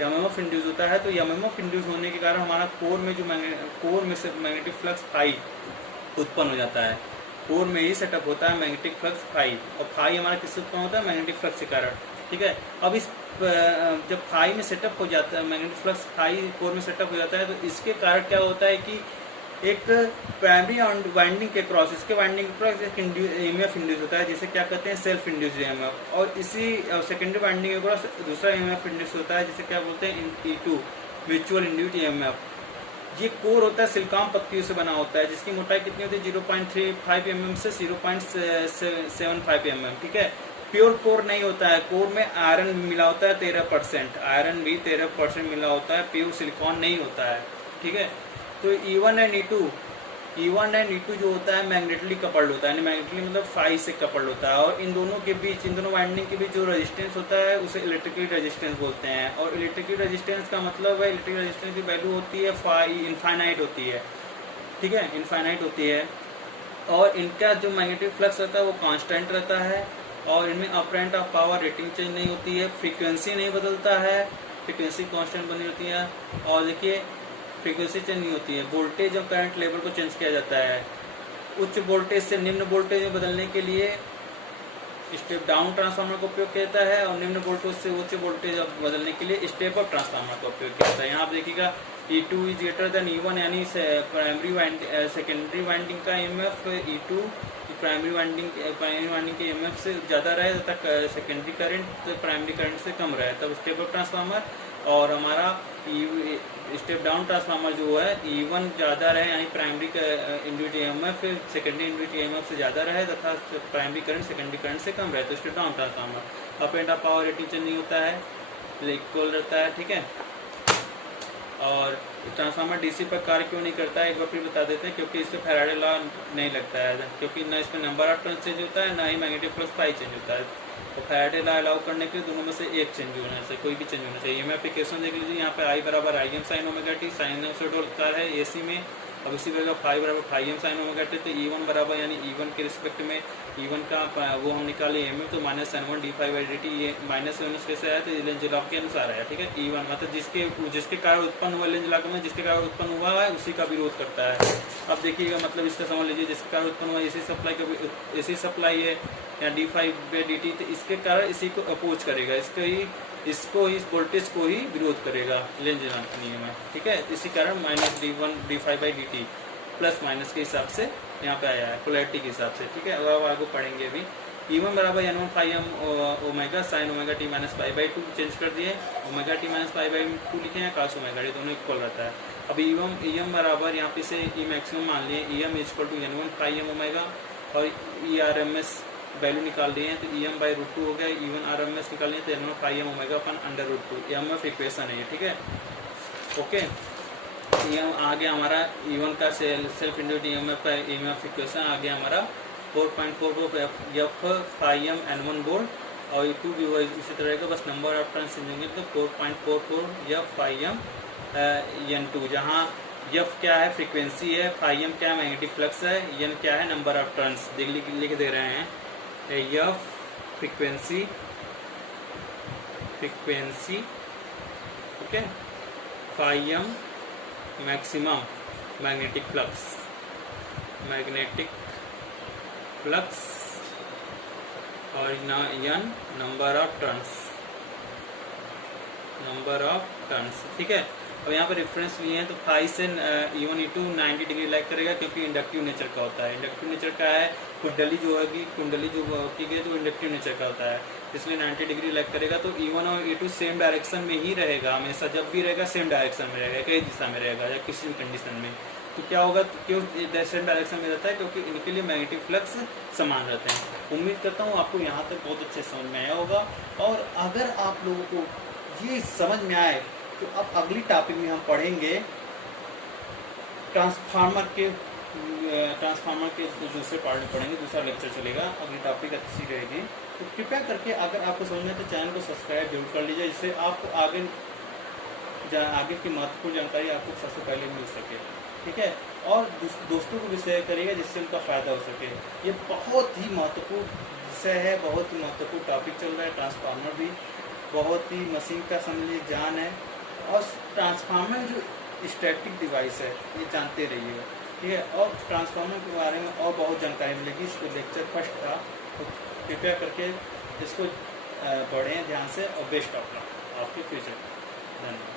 MMF इंड्यूस होता है। तो MMF इंड्यूस होने के कारण हमारा कोर में से मैग्नेटिक फ्लक्स फाई उत्पन्न हो जाता है, कोर में ही सेटअप होता है मैग्नेटिक फ्लक्स फाई। और फाई हमारा किससे उत्पन्न होता है, मैग्नेटिक फ्लक्स के कारण, ठीक है। अब इस जब फाई में सेटअप हो जाता है, मैग्नेटिक फ्लक्स फाई कोर में सेटअप हो जाता है, तो इसके कारण क्या होता है कि एक प्राइमरी वाइंडिंग के क्रॉस, इसके वाइंडिंग के क्रॉस एक EMF इंड्यूस होता है, जिसे क्या कहते हैं, सेल्फ इंड्यूस EMF। और इसी सेकेंडरी वाइंडिंग के क्रॉस दूसरा EMF इंड्यूस होता है, जिसे क्या बोलते हैं, E2 म्यूचुअल इंड्यूस्ड EMF, ये कोर होता है सिलिकॉन पत्तियों से बना होता है, जिसकी मोटाई कितनी होती है 0.35 mm से 0.75 mm, ठीक है। प्योर कोर नहीं होता है, कोर में आयरन मिला होता है 13%, आयरन भी 13% मिला होता है, प्योर सिलिकॉन नहीं होता है, ठीक है। तो E1 and E1 and E2 जो होता है मैग्नेटिकली कपल्ड होता है, मैग्नेटिकली मतलब फाई से कपल्ड होता है, और इन दोनों के बीच, इन दोनों वाइंडिंग के बीच जो रेजिस्टेंस होता है उसे इलेक्ट्रिकल रेजिस्टेंस बोलते हैं। और इलेक्ट्रिकल रेजिस्टेंस का मतलब है, इलेक्ट्रिकल रेजिस्टेंस की वैल्यू होती है फाई, इनफाइनाइट होती है, ठीक है, इनफाइनाइट होती है। और इनका जो मैग्नेटिक फ्लक्स रहता है वो कांस्टेंट रहता है, और इनमें apparent of power rating change नहीं होती है, फ्रीक्वेंसी नहीं बदलता है, फ्रीक्वेंसी कांस्टेंट बनी होती है। और देखिए फ्रीक्वेंसी चेंज नहीं होती है, वोल्टेज और करंट लेवल को चेंज किया जाता है। उच्च वोल्टेज से निम्न वोल्टेज में बदलने के लिए स्टेप डाउन ट्रांसफार्मर का उपयोग किया जाता है, और निम्न वोल्टेज से उच्च वोल्टेज बदलने के लिए स्टेप अप ट्रांसफार्मर का उपयोग किया जाता है। यहाँ आप देखिएगा E2 is greater than E1, यानी प्राइमरी सेकेंडरी वाइंडिंग का EMF E2 प्राइमरी वाइंडिंग के EMF से ज़्यादा रहे तथा सेकेंडरी करंट प्राइमरी करंट से कम रहे, तब स्टेप अप ट्रांसफार्मर। और हमारा स्टेप डाउन ट्रांसफार्मर जो है E1 ज़्यादा रहे, यानी primary induced EMF secondary induced EMF से ज़्यादा रहे तथा प्राइमरी करंट सेकेंडरी करंट से कम रहे, तो step down transformer. Up and power rating change नहीं होता है, इक्वल रहता है, ठीक है। और ट्रांसफार्मर डीसी पर कार्य क्यों नहीं करता है एक बार फिर बता देते हैं, क्योंकि इससे फैराडे लॉ नहीं लगता है, क्योंकि न इसमें नंबर ऑफ टर्न्स चेंज होता है, ना ही मैग्नेटिक फ्लक्स पाई चेंज होता है। तो फैराडे लॉ अलाउ करने के लिए दोनों में से एक चेंज होना चाहिए, कोई भी चेंज होना चाहिए। मैं एप्लीकेशन देख लीजिए, यहाँ पे I बराबर Im साइन ओमेगा टी, साइन होता है AC में। अब इसी प्रकार फाई बराबर phi M sine omega T, तो E1 बराबर यानी E1 के रिस्पेक्ट में E1 का वो हम निकाले एम तो माइनस N1 d∅dt, ये माइनस कैसे आया, तो लेंज लॉ के अनुसार आया, ठीक है। E1 मतलब जिसके कारण उत्पन्न हुआ, लेंज लॉ में जिसके कारण उत्पन्न हुआ है उसी का विरोध करता है। अब देखिएगा मतलब इसका समझ लीजिए, जिसके कारण उत्पन्न हुआ AC सप्लाई है या d∅dt, तो इसके कारण इसी को अपोज करेगा, इसको इस वोल्टेज को ही विरोध करेगा लेंज लॉ नियम है, ठीक है। इसी कारण माइनस d∅dt प्लस माइनस के हिसाब से यहाँ पे आया है, पोलैरिटी के हिसाब से, ठीक है। अब आगे पढ़ेंगे अभी। E1 बराबर N1 phi M omega sine omega T minus पाई/2 चेंज कर दिए, ओमेगा टी माइनस पाई/2 लिखे हैं, कास ओमेगा टी दोनों इक्वल रहता है। अब EM बराबर यहाँ पे से E मैक्सिमम मान लिए, EM equal to N1 phi M omega, और ERMS वैल्यू निकाल लिए हैं, तो EM/√2 हो गया, E1 RMS निकाल लिए तो N1 फाई एम ओमेगा अपन √2, EMF इक्वेशन है ये, ठीक है, ओके। आ गया हमारा E1 का सेल्फ इंड्यूस्ड EMF का EMF इक्वेशन आ गया हमारा 4.44 F phi M N1 volt, और E2 भी हुआ इसी तरह का, बस नंबर ऑफ टर्न्स चेंज होंगे, तो 4.44 F फाई एम N2, जहाँ F क्या है फ्रीक्वेंसी है, फाई एम क्या है मैग्नेटिक फ्लक्स है, N क्या है नंबर ऑफ टर्न्स लिख दे रहे हैं। F frequency, okay, phi M maximum magnetic flux, और N नंबर ऑफ टर्न्स, ठीक है। अब यहाँ पर रेफरेंस लिए हैं, तो फाई से E1 E2 90 डिग्री लाइक करेगा, क्योंकि इंडक्टिव नेचर का होता है। इंडक्टिव नेचर का है, कुंडली जो की गई तो इंडक्टिव नेचर का होता है, इसलिए 90 डिग्री लाइक करेगा। तो E1 और E2 सेम डायरेक्शन में ही रहेगा, हमेशा जब भी रहेगा सेम डायरेक्शन में रहेगा, कई दिशा में रहेगा या किसी भी कंडीशन में। तो क्या होगा, क्यों सेम डायरेक्शन में रहता है, क्योंकि इनके लिए मैग्नेटिक फ्लक्स समान रहते हैं। उम्मीद करता हूँ आपको यहाँ तक बहुत अच्छे समझ में आया होगा, और अगर आप लोगों को ये समझ में आए तो अब अगली टॉपिक में हम पढ़ेंगे ट्रांसफार्मर के दूसरे पार्ट में पढ़ेंगे, दूसरा लेक्चर चलेगा, अगली टॉपिक अच्छी रहेगी। तो कृपया करके अगर आपको समझ में तो चैनल को सब्सक्राइब जरूर कर लीजिए, जिससे आपको आगे की महत्वपूर्ण जानकारी आपको सबसे पहले मिल सके, ठीक है। और दोस्तों को भी शेयर करिएगा, जिससे उनका फ़ायदा हो सके। ये बहुत ही महत्वपूर्ण विषय है, बहुत ही महत्वपूर्ण टॉपिक चल रहा है। ट्रांसफार्मर भी बहुत ही मशीन का समझिए जान है, और ट्रांसफार्मर जो स्टैटिक डिवाइस है ये जानते रहिएगा, ठीक है। और ट्रांसफार्मर के बारे में और बहुत जानकारी मिलेगी, इसको लेक्चर फर्स्ट था, तो कृपया करके इसको पढ़ें ध्यान से, और बेस्ट ऑफ लक आपके फ्यूचर। धन्यवाद।